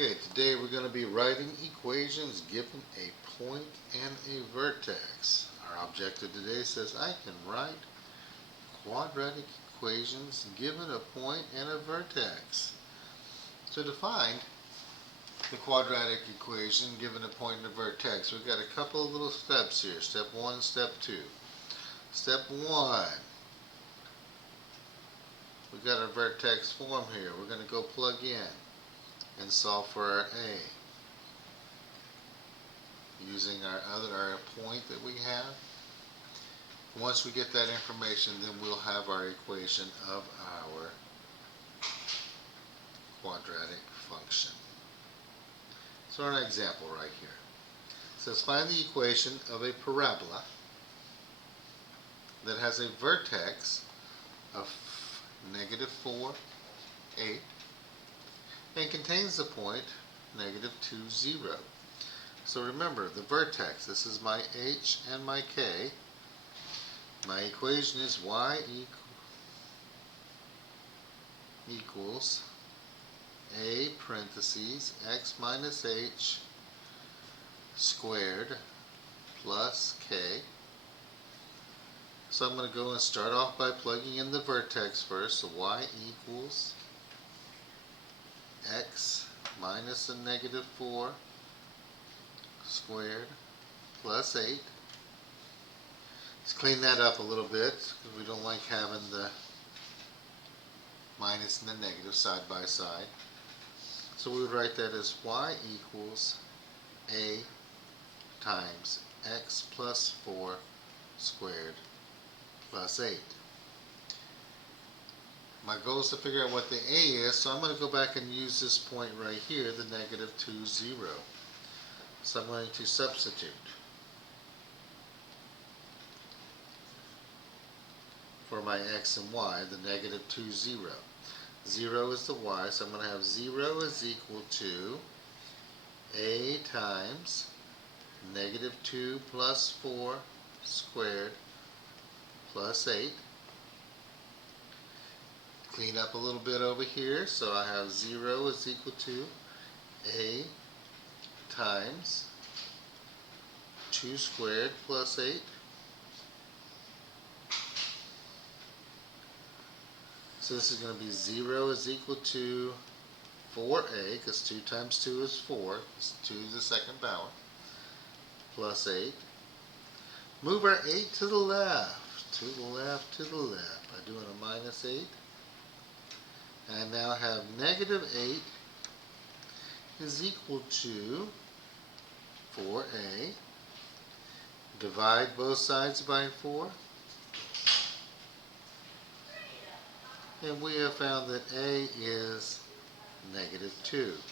Okay, today we're going to be writing equations given a point and a vertex. Our objective today says I can write quadratic equations given a point and a vertex. So to find the quadratic equation given a point and a vertex, we've got a couple of little steps here. Step 1, Step 2. Step 1, we've got our vertex form here. We're going to go plug in and solve for our A using our point that we have. Once we get that information, then we'll have our equation of our quadratic function. So our example right here says find the equation of a parabola that has a vertex of -4, 8, and contains the point -2, 0. So remember, the vertex, this is my h and my k. My equation is y equals a parentheses x minus h squared plus k. So I'm going to go and start off by plugging in the vertex first. So y equals x minus a -4 squared plus 8. Let's clean that up a little bit because we don't like having the minus and the negative side by side. So we would write that as y equals a times x plus 4 squared plus 8. My goal is to figure out what the a is, so I'm going to go back and use this point right here, the -2, 0. So I'm going to substitute for my x and y, the -2, 0. 0 is the y, so I'm going to have 0 is equal to a times -2 plus 4 squared plus 8. Clean up a little bit over here, so I have 0 is equal to a times 2 squared plus 8. So this is going to be 0 is equal to 4a, because 2 times 2 is 4, it's 2 to the second power, plus 8. Move our 8 to the left, to the left, to the left, by doing a minus 8. And now have -8 is equal to 4a. Divide both sides by 4. And we have found that a is -2.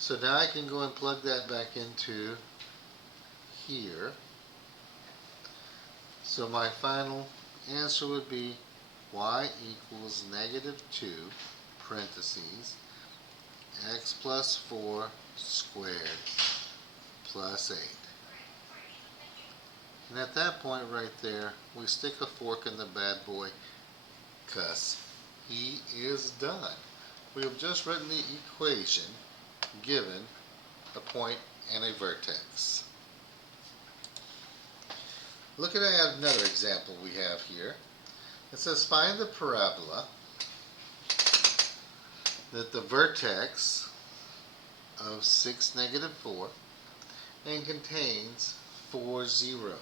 So now I can go and plug that back into here. So my final answer would be y equals -2 parentheses x plus 4 squared plus 8. And at that point right there, we stick a fork in the bad boy because he is done. We have just written the equation given a point and a vertex. Look at another example we have here. It says find the parabola that the vertex of 6, -4 and contains 4, 0.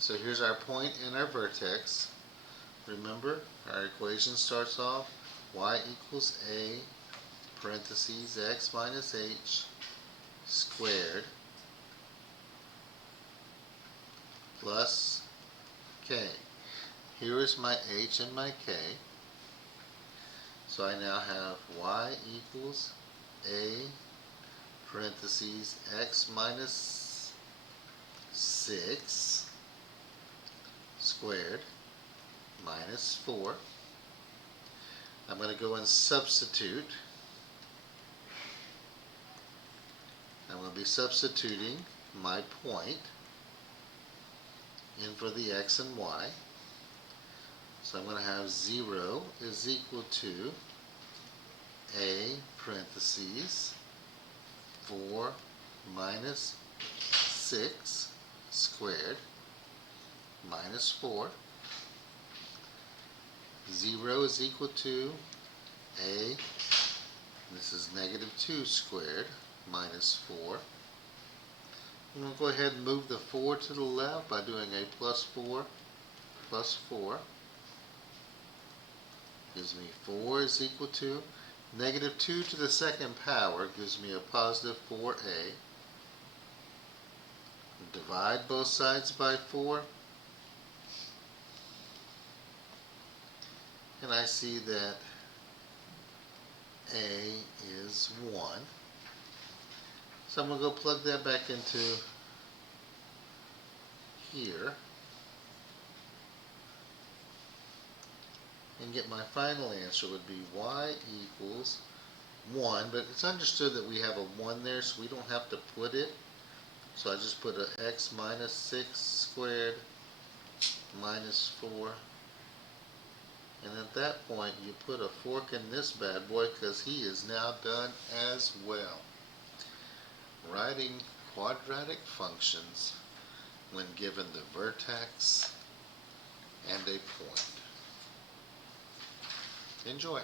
So here's our point and our vertex. Remember, our equation starts off y equals a parentheses x minus h squared plus k. Here is my h and my k. So I now have y equals a parentheses x minus 6 squared minus 4. I'm going to go and substitute. I'm going to be substituting my point in for the x and y. So I'm going to have 0 is equal to a parentheses 4 minus 6 squared minus 4. 0 is equal to a, this is negative 2 squared minus 4. I'm going to go ahead and move the 4 to the left by doing a plus 4 plus 4. Gives me 4 is equal to negative 2 to the second power gives me a positive 4a. Divide both sides by 4. And I see that a is 1. So I'm going to go plug that back into here and get my final answer would be y equals 1, but it's understood that we have a 1 there, so we don't have to put it. So I just put a x minus 6 squared minus 4. And at that point, you put a fork in this bad boy because he is now done as well. Writing quadratic functions when given the vertex and a point. Enjoy.